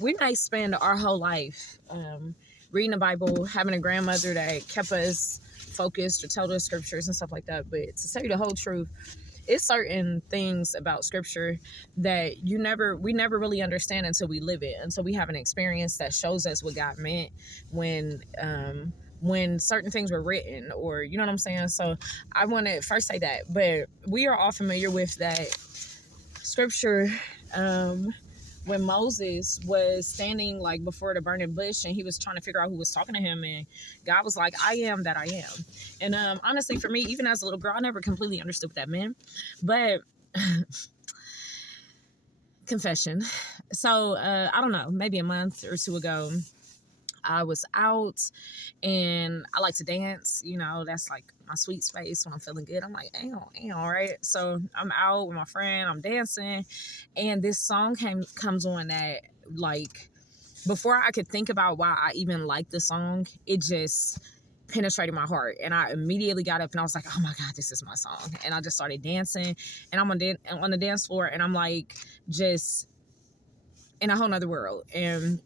we might spend our whole life reading the Bible, having a grandmother that kept us focused or told us scriptures and stuff like that. But to tell you the whole truth, it's certain things about scripture that we never really understand until we live it, until we have an experience that shows us what God meant when certain things were written, or you know what I'm saying. So I want to first say that, but we are all familiar with that scripture. When Moses was standing like before the burning bush and he was trying to figure out who was talking to him, and God was like, I am that I am. And honestly, for me, even as a little girl, I never completely understood what that meant. But confession. So I don't know, maybe a month or two ago, I was out and I like to dance. You know, that's like my sweet space when I'm feeling good. I'm like, right? So I'm out with my friend, I'm dancing, and this song comes on that, like, before I could think about why I even like the song, it just penetrated my heart. And I immediately got up and I was like, oh my God, this is my song. And I just started dancing, and I'm on the dance floor, and I'm like, just in a whole nother world. And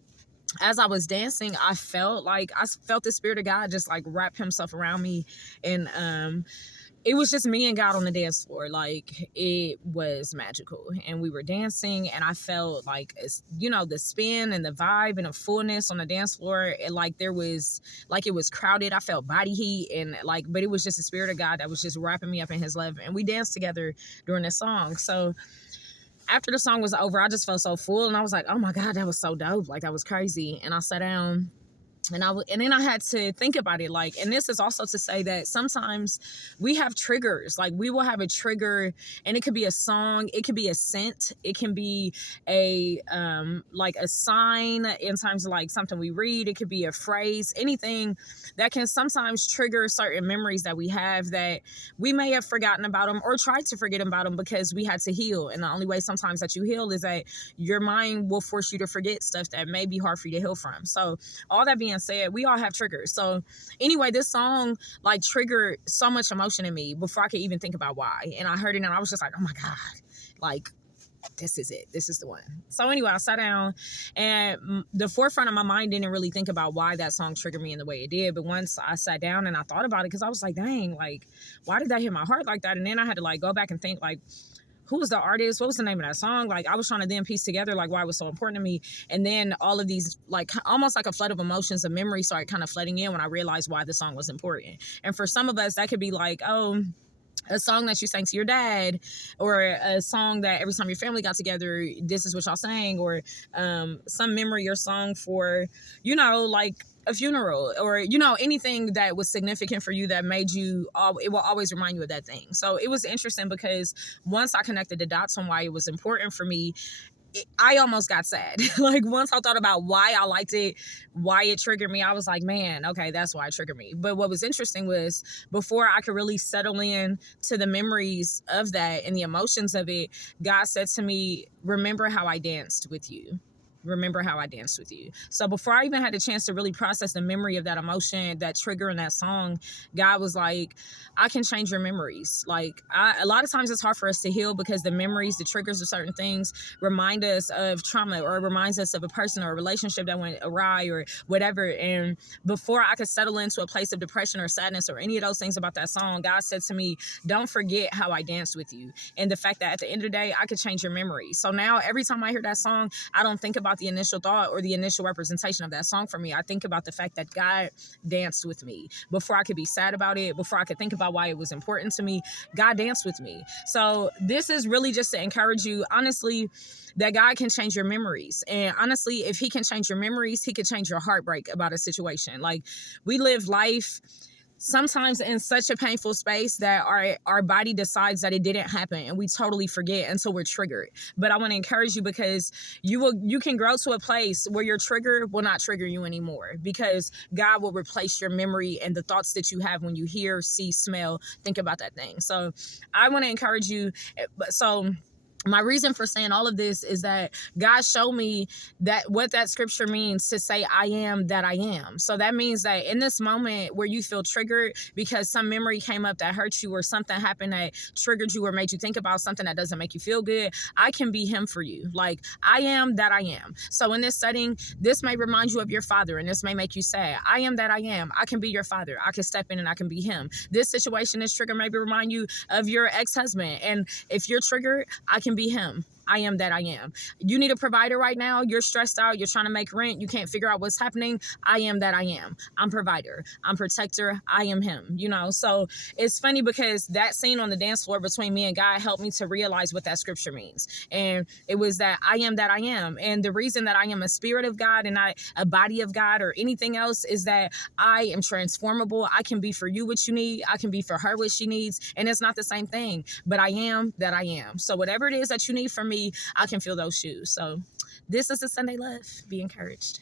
as I was dancing, I felt the spirit of God just like wrap himself around me. And it was just me and God on the dance floor. Like, it was magical. And we were dancing, and I felt like, you know, the spin and the vibe and the fullness on the dance floor. It, like, there was, like, it was crowded. I felt body heat, and like, but it was just the spirit of God that was just wrapping me up in his love. And we danced together during this song. So after the song was over, I just felt so full, and I was like, oh my God, that was so dope. Like, that was crazy. And I sat down, and then I had to think about it. Like, and this is also to say that sometimes we have triggers. Like, we will have a trigger, and it could be a song, it could be a scent, it can be a like a sign in terms of like something we read, it could be a phrase, anything that can sometimes trigger certain memories that we have that we may have forgotten about them or tried to forget about them because we had to heal. And the only way sometimes that you heal is that your mind will force you to forget stuff that may be hard for you to heal from. So all that being said, we all have triggers. So anyway, this song like triggered so much emotion in me before I could even think about why. And I heard it, and I was just like, oh my God, like, this is it. This is the one. So anyway, I sat down, and the forefront of my mind didn't really think about why that song triggered me in the way it did. But once I sat down and I thought about it, because I was like, dang, like, why did that hit my heart like that? And then I had to like go back and think, like, who was the artist? What was the name of that song? Like, I was trying to then piece together like why it was so important to me. And then all of these, like, almost like a flood of emotions and memories started kind of flooding in when I realized why the song was important. And for some of us, that could be like, oh, a song that you sang to your dad, or a song that every time your family got together, this is what y'all sang, or some memory or song for, you know, like a funeral, or, you know, anything that was significant for you that made you, it will always remind you of that thing. So it was interesting because once I connected the dots on why it was important for me, I almost got sad. Like, once I thought about why I liked it, why it triggered me, I was like, man, okay, that's why it triggered me. But what was interesting was, before I could really settle in to the memories of that and the emotions of it, God said to me, remember how I danced with you. Remember how I danced with you. So before I even had a chance to really process the memory of that emotion, that trigger in that song, God was like, I can change your memories. Like, a lot of times it's hard for us to heal because the memories, the triggers of certain things remind us of trauma, or it reminds us of a person or a relationship that went awry or whatever. And before I could settle into a place of depression or sadness or any of those things about that song, God said to me, don't forget how I danced with you. And the fact that at the end of the day, I could change your memory. So now every time I hear that song, I don't think about the initial thought or the initial representation of that song for me. I think about the fact that God danced with me. Before I could be sad about it, before I could think about why it was important to me, God danced with me. So this is really just to encourage you, honestly, that God can change your memories. And honestly, if he can change your memories, he can change your heartbreak about a situation. Like, we live life sometimes in such a painful space that our body decides that it didn't happen, and we totally forget until we're triggered. But I want to encourage you, because you can grow to a place where your trigger will not trigger you anymore, because God will replace your memory and the thoughts that you have when you hear, see, smell, think about that thing. So I want to encourage you. So My reason for saying all of this is that God showed me that what that scripture means to say I am that I am. So that means that in this moment where you feel triggered because some memory came up that hurt you, or something happened that triggered you or made you think about something that doesn't make you feel good, I can be him for you. Like, I am that I am. So in this setting, this may remind you of your father, and this may make you sad. I am that I am. I can be your father. I can step in and I can be him. This situation, this trigger maybe remind you of your ex-husband. And if you're triggered, I can be him. I am that I am. You need a provider right now. You're stressed out. You're trying to make rent. You can't figure out what's happening. I am that I am. I'm provider. I'm protector. I am him. So it's funny because that scene on the dance floor between me and God helped me to realize what that scripture means. And it was that I am that I am. And the reason that I am a spirit of God and not a body of God or anything else is that I am transformable. I can be for you what you need. I can be for her what she needs. And it's not the same thing, but I am that I am. So whatever it is that you need from me, I can fill those shoes. So this is a Sunday Love. Be encouraged.